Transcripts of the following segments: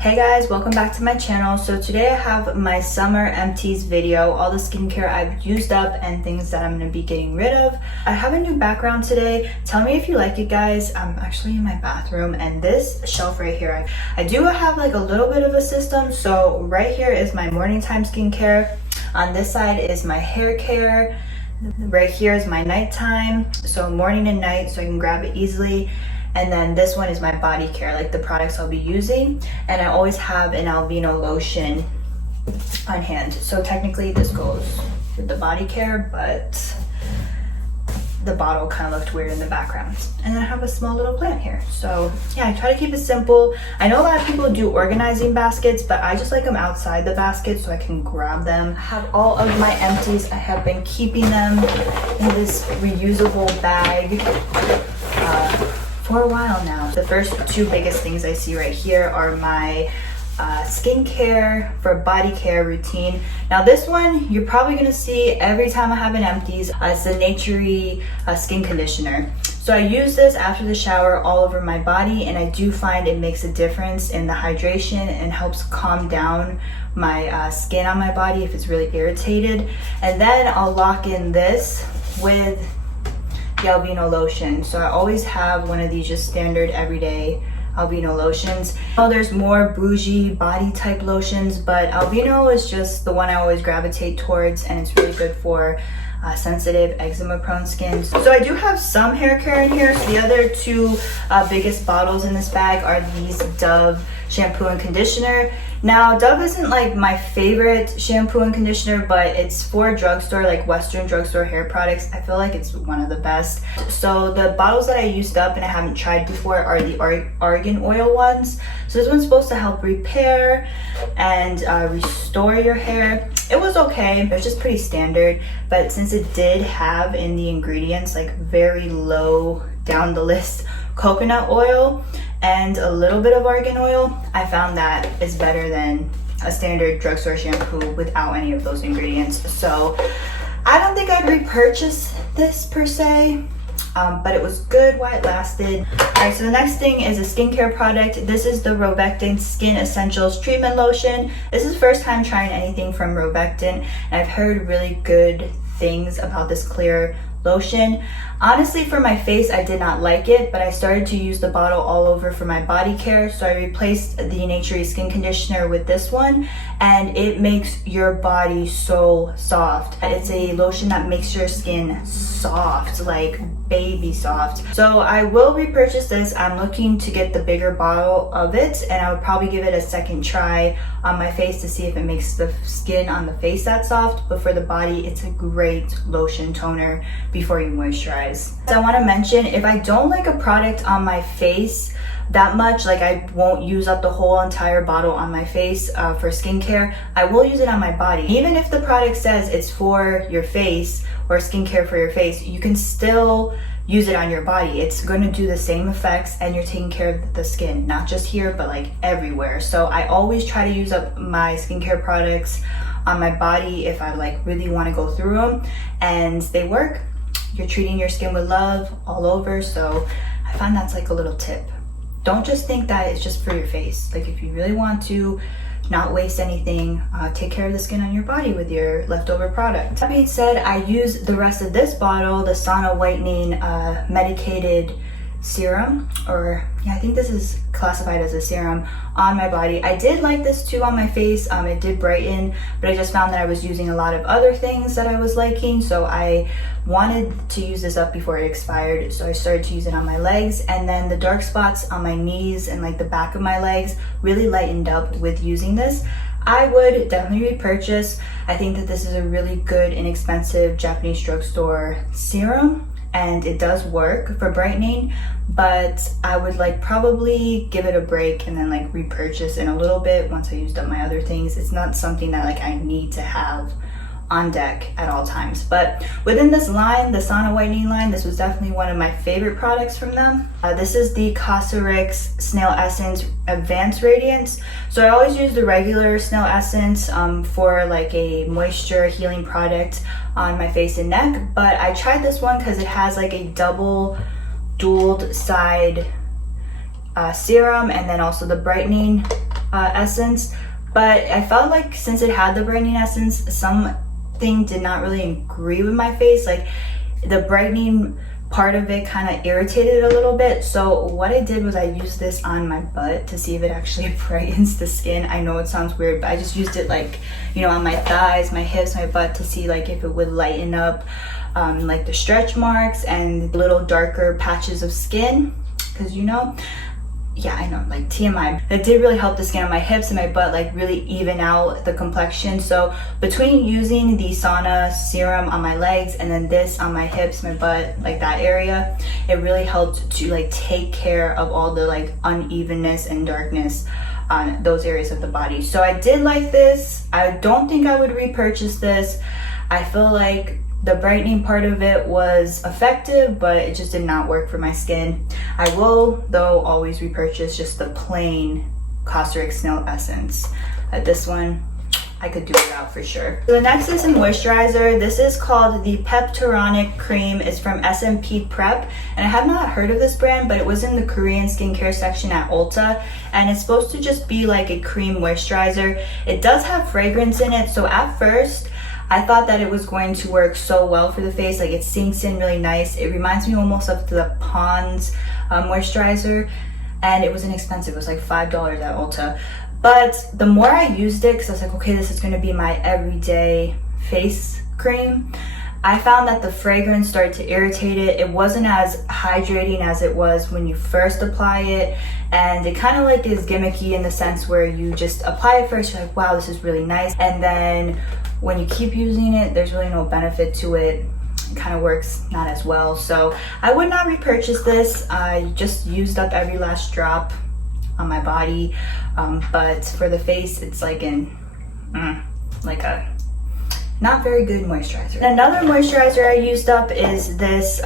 Hey guys, welcome back to my channel. So today I have my summer empties video, all the skincare I've used up and things that I'm going to be getting rid of. I have a new background today. Tell me if you like it, guys. I'm actually in my bathroom and this shelf right here, I do have like a little bit of a system. So right here is my morning time skincare. On this side is my hair care. Right here is my nighttime, so morning and night, so I can grab it easily. And then this one is my body care, like the products I'll be using. And I always have an Albino lotion on hand. So technically this goes with the body care, but the bottle kind of looked weird in the background. And then I have a small little plant here. So yeah, I try to keep it simple. I know a lot of people do organizing baskets, but I just like them outside the basket so I can grab them. I have all of my empties. I have been keeping them in this reusable bag for a while now. The first two biggest things I see right here are my skincare for body care routine. Now this one you're probably gonna see every time I have an empties. It's the Naturey skin conditioner. So I use this after the shower all over my body, and I do find it makes a difference in the hydration and helps calm down my skin on my body if it's really irritated. And then I'll lock in this with the Albino lotion. So I always have one of these just standard everyday Albino lotions. Oh, there's more bougie body type lotions, but Albino is just the one I always gravitate towards, and it's really good for sensitive eczema prone skin. So I do have some hair care in here. So the other two biggest bottles in this bag are these Dove shampoo and conditioner. Now Dove isn't like my favorite shampoo and conditioner, but it's for drugstore, like Western drugstore hair products. I feel like it's one of the best. So the bottles that I used up and I haven't tried before are the Argan Oil ones. So this one's supposed to help repair and restore your hair. It was okay, it was just pretty standard, but since it did have in the ingredients like very low down the list coconut oil and a little bit of argan oil, I found that is better than a standard drugstore shampoo without any of those ingredients. So I don't think I'd repurchase this per se, but it was good while it lasted. Alright, so the next thing is a skincare product. This is the Robectin Skin Essentials Treatment Lotion. This is the first time trying anything from Robectin, and I've heard really good things about this clear lotion. Honestly, for my face, I did not like it, but I started to use the bottle all over for my body care. So I replaced the Naturey skin conditioner with this one, and it makes your body so soft. It's a lotion that makes your skin soft, like baby soft. So I will repurchase this. I'm looking to get the bigger bottle of it, and I would probably give it a second try on my face to see if it makes the skin on the face that soft. But for the body, it's a great lotion toner before you moisturize. I want to mention, if I don't like a product on my face that much, like I won't use up the whole entire bottle on my face for skincare, I will use it on my body. Even if the product says it's for your face or skincare for your face, you can still use it on your body. It's going to do the same effects, and you're taking care of the skin, not just here but like everywhere. So I always try to use up my skincare products on my body if I like really want to go through them, and they work. You're treating your skin with love all over. So I find that's like a little tip. Don't just think that it's just for your face. Like if you really want to not waste anything, take care of the skin on your body with your leftover product. That being said, I use the rest of this bottle, the Sauna Whitening Medicated Serum, or yeah, I think this is classified as a serum, on my body. I did like this too on my face. It did brighten, but I just found that I was using a lot of other things that I was liking, so I wanted to use this up before it expired. So I started to use it on my legs, and then the dark spots on my knees and like the back of my legs really lightened up with using this. I would definitely repurchase. I think that this is a really good, inexpensive Japanese drugstore serum, and it does work for brightening, but I would like probably give it a break and then like repurchase in a little bit once I used up my other things. It's not something that like I need to have on deck at all times. But within this line, the Sauna Whitening line, this was definitely one of my favorite products from them. This is the Casa Snail Essence Advanced Radiance. So I always use the regular Snail Essence for like a moisture healing product on my face and neck, but I tried this one because it has like a dual side serum, and then also the brightening essence, but I felt like since it had the brightening essence, something did not really agree with my face. Like the brightening part of it kind of irritated it a little bit. So what I did was I used this on my butt to see if it actually brightens the skin. I know it sounds weird, but I just used it like, you know, on my thighs, my hips, my butt, to see like if it would lighten up like the stretch marks and little darker patches of skin, because you know, yeah, I know, like TMI, it did really help the skin on my hips and my butt like really even out the complexion. So between using the sauna serum on my legs and then this on my hips, my butt, like that area, it really helped to like take care of all the like unevenness and darkness on those areas of the body. So I did like this. I don't think I would repurchase this. I feel like the brightening part of it was effective, but it just did not work for my skin. I will, though, always repurchase just the plain Caustic Snail essence. This one, I could do without for sure. So the next is a moisturizer. This is called the Peptonic Cream. It's from SMP Prep, and I have not heard of this brand, but it was in the Korean skincare section at Ulta, and it's supposed to just be like a cream moisturizer. It does have fragrance in it, so at first, I thought that it was going to work so well for the face. Like it sinks in really nice. It reminds me almost of the Pond's moisturizer, and it was inexpensive. It was like $5 at Ulta. But the more I used it, because I was like, okay, this is going to be my everyday face cream, I found that the fragrance started to irritate it. It wasn't as hydrating as it was when you first apply it, and it kind of like is gimmicky in the sense where you just apply it first, you're like, wow, this is really nice, and then when you keep using it, there's really no benefit to it. It kind of works not as well. So I would not repurchase this. I just used up every last drop on my body, but for the face, it's like like a not very good moisturizer. Another moisturizer I used up is this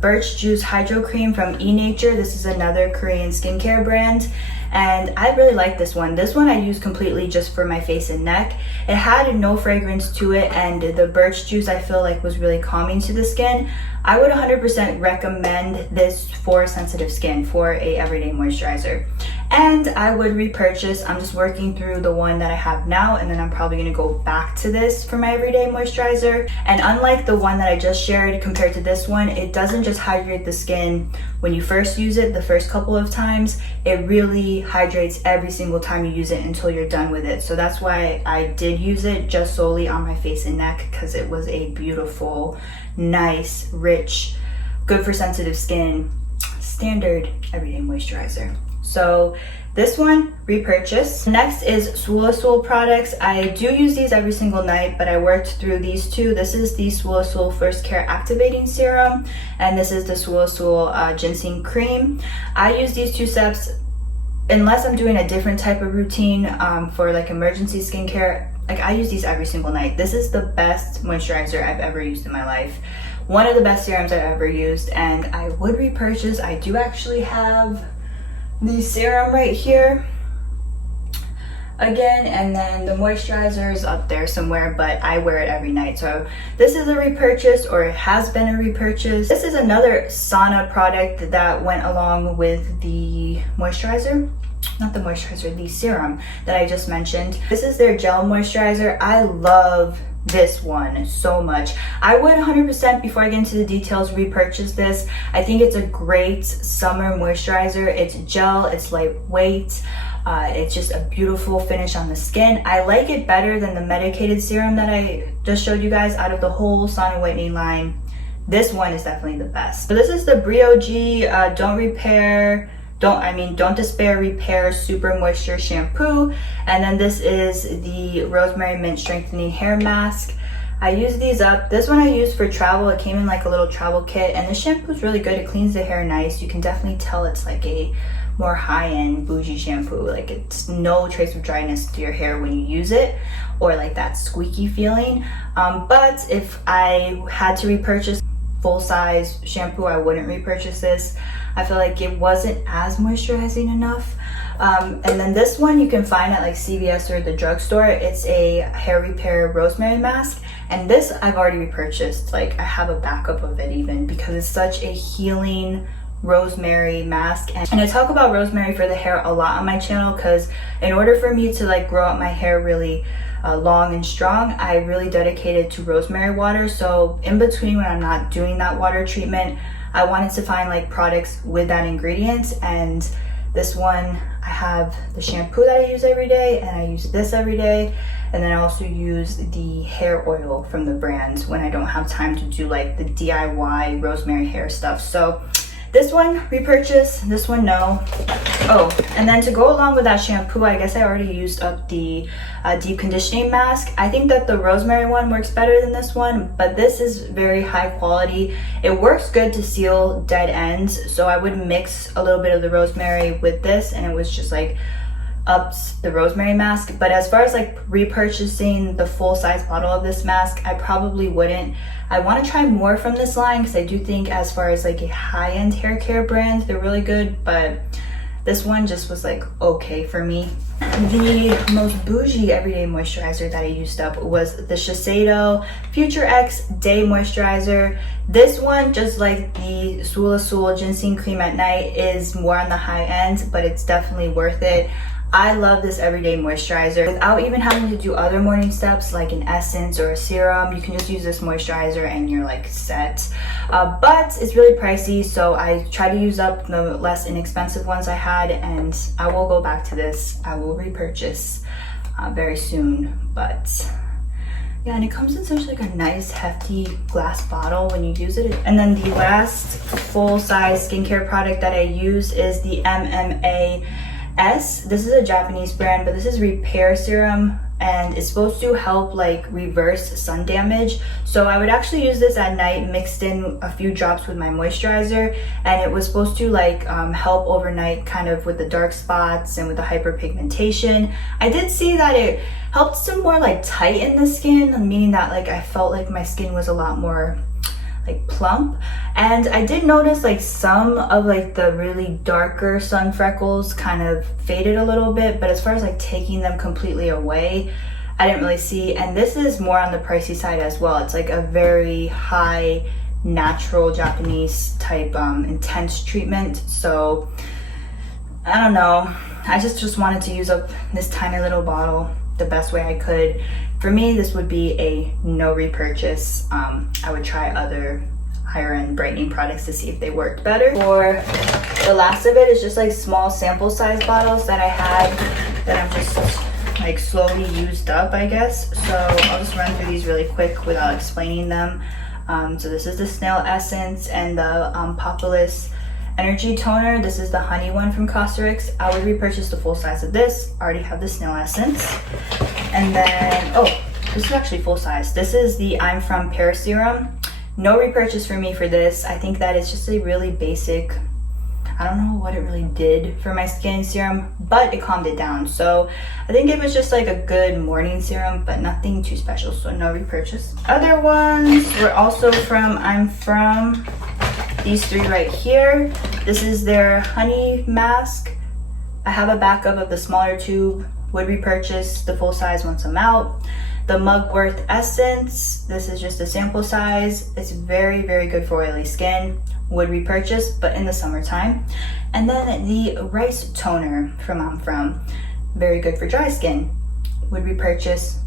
Birch Juice Hydro Cream from eNature. This is another Korean skincare brand, and I really like this one. This one I use completely just for my face and neck. It had no fragrance to it, and the birch juice I feel like was really calming to the skin. I would 100% recommend this for sensitive skin, for a everyday moisturizer. And I would repurchase. I'm just working through the one that I have now, and then I'm probably gonna go back to this for my everyday moisturizer. And unlike the one that I just shared compared to this one, it doesn't just hydrate the skin when you first use it the first couple of times. It really hydrates every single time you use it until you're done with it. So that's why I did use it just solely on my face and neck, because it was a beautiful, nice, rich, good for sensitive skin, standard everyday moisturizer. So this one, repurchase. Next is Swirl products. I do use these every single night, but I worked through these two. This is the Swirl First Care Activating Serum, and this is the Swirl Ginseng Cream. I use these two steps unless I'm doing a different type of routine for like emergency skincare. Like I use these every single night. This is the best moisturizer I've ever used in my life. One of the best serums I've ever used, and I would repurchase. I do actually have the serum right here again, and then the moisturizer is up there somewhere, but I wear it every night. So this is a repurchase, or it has been a repurchase. This is another sauna product that went along with the moisturizer. Not the moisturizer, the serum that I just mentioned. This is their gel moisturizer. I love this one so much. I would 100%, before I get into the details, repurchase this. I think it's a great summer moisturizer. It's gel, it's lightweight, it's just a beautiful finish on the skin. I like it better than the medicated serum that I just showed you guys. Out of the whole sauna whitening line, this one is definitely the best. So this is the Brioji Don't Despair Repair Super Moisture Shampoo, and then this is the Rosemary Mint Strengthening Hair Mask. I use these up. This one I use for travel. It came in like a little travel kit, and this shampoo is really good. It cleans the hair nice. You can definitely tell it's like a more high-end bougie shampoo. Like it's no trace of dryness to your hair when you use it, or like that squeaky feeling. But if I had to repurchase full-size shampoo, I wouldn't repurchase this. I feel like it wasn't as moisturizing enough. And then this one you can find at like CVS or the drugstore. It's a hair repair rosemary mask, and this I've already repurchased. Like I have a backup of it even, because it's such a healing, rosemary mask, and I talk about rosemary for the hair a lot on my channel because in order for me to like grow out my hair really long and strong, I really dedicated to rosemary water. So in between when I'm not doing that water treatment, I wanted to find like products with that ingredient, and this one, I have the shampoo that I use every day, and I use this every day, and then I also use the hair oil from the brand when I don't have time to do like the DIY rosemary hair stuff. So this one, repurchase, this one, no. Oh, and then to go along with that shampoo, I guess I already used up the deep conditioning mask. I think that the rosemary one works better than this one, but this is very high quality. It works good to seal dead ends, so I would mix a little bit of the rosemary with this, and it was just like ups the rosemary mask. But as far as like repurchasing the full size bottle of this mask, I probably wouldn't. I want to try more from this line because I do think as far as like a high-end hair care brand, they're really good, but this one just was like okay for me. The most bougie everyday moisturizer that I used up was the Shiseido Future X Day Moisturizer. This one, just like the Swirl Ginseng Cream at Night, is more on the high end, but it's definitely worth it. I love this everyday moisturizer. Without even having to do other morning steps like an essence or a serum, you can just use this moisturizer and you're like set. But it's really pricey, so I try to use up the less inexpensive ones I had, and I will go back to this. I will repurchase very soon. But yeah, and it comes in such like a nice hefty glass bottle when you use it. And then the last full-size skincare product that I use is the MMA This is a Japanese brand, but this is Pear Serum, and it's supposed to help like reverse sun damage. So I would actually use this at night, mixed in a few drops with my moisturizer, and it was supposed to like help overnight kind of with the dark spots and with the hyperpigmentation. I did see that it helped to more like tighten the skin, meaning that like I felt like my skin was a lot more like plump. And I did notice like some of like the really darker sun freckles kind of faded a little bit, but as far as like taking them completely away, I didn't really see. And this is more on the pricey side as well. It's like a very high natural Japanese type intense treatment. So I don't know, I just wanted to use up this tiny little bottle the best way I could. For me, this would be a no repurchase. I would try other higher end brightening products to see if they worked better. For the last of it is just like small sample size bottles that I had that I'm just like slowly used up, I guess. So I'll just run through these really quick without explaining them. So this is the Snail Essence and the Populous Energy Toner. This is the honey one from Casa. I would repurchase the full size of this. I already have the Snail Essence. And then, oh, this is actually full size. This is the I'm From Pear Serum. No repurchase for me for this. I think that it's just a really basic, I don't know what it really did for my skin serum, but it calmed it down. So I think it was just like a good morning serum, but nothing too special, so no repurchase. Other ones were also from I'm From. These three right here. This is their honey mask. I have a backup of the smaller tube. Would repurchase the full size once I'm out. The Mugwort Essence. This is just a sample size. It's very, very good for oily skin. Would repurchase, but in the summertime. And then the Rice Toner from I'm From. Very good for dry skin. Would repurchase,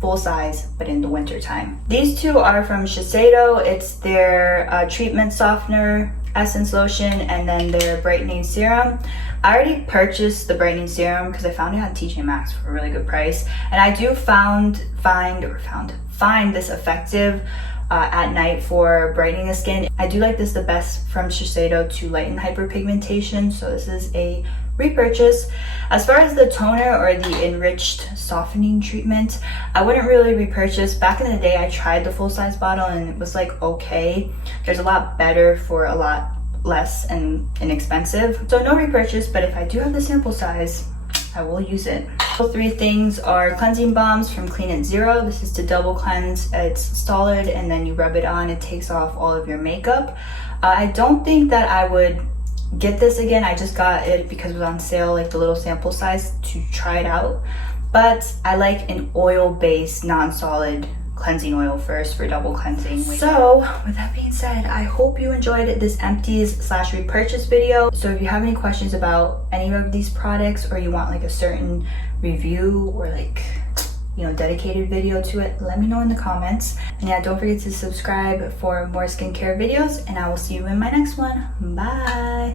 full size, but in the winter time. These two are from Shiseido. It's their treatment softener essence lotion, and then their brightening serum. I already purchased the brightening serum because I found it on TJ Maxx for a really good price, and I do find this effective at night for brightening the skin. I do like this the best from Shiseido to lighten hyperpigmentation, so this is a repurchase. As far as the toner or the enriched softening treatment, I wouldn't really repurchase. Back in the day, I tried the full-size bottle and it was like okay. There's a lot better for a lot less and inexpensive, so no repurchase. But if I do have the sample size, I will use it. The three things are cleansing balms from Clean and Zero. This is to double cleanse. It's solid, and then you rub it on. It takes off all of your makeup. I don't think that I would get this again. I just got it because it was on sale, like the little sample size, to try it out. But I like an oil-based non-solid cleansing oil first for double cleansing. So with that being said, I hope you enjoyed this empties / repurchase video. So if you have any questions about any of these products, or you want like a certain review or like, you know, dedicated video to it, let me know in the comments. And yeah, don't forget to subscribe for more skincare videos, and I will see you in my next one. Bye.